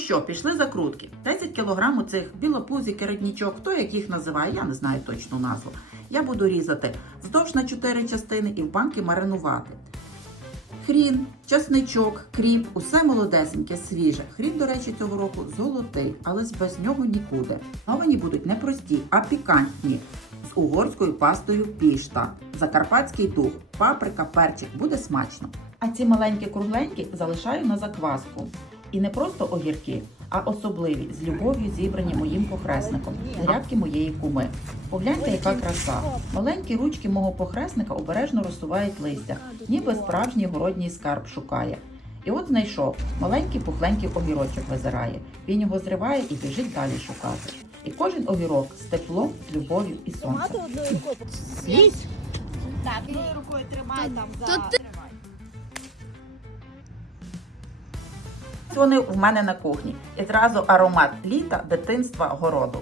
що, пішли закрутки. 10 кг цих білопузі, кереднічок, хто як їх називає, я не знаю точну назву. Я буду різати вздовж на 4 частини і в банки маринувати. Хрін, часничок, кріп, усе молодесеньке, свіже. Хрін, до речі, цього року золотий, але без нього нікуди. Новині будуть не прості, а пікантні. З угорською пастою пішта, закарпатський дух, паприка, перчик буде смачно. А ці маленькі кругленькі залишаю на закваску. І не просто огірки, а особливі з любов'ю зібрані моїм похресником з грядки моєї куми. Погляньте, яка краса. Маленькі ручки мого похресника обережно розсувають листя, ніби справжній городній скарб шукає. І от знайшов маленький пухленький огірочок визирає. Він його зриває і біжить далі шукати. І кожен огірок з теплом, з любов'ю і сонцем. Так, одною рукою тримай там за. Вони в мене на кухні. І зразу аромат літа, дитинства, городу.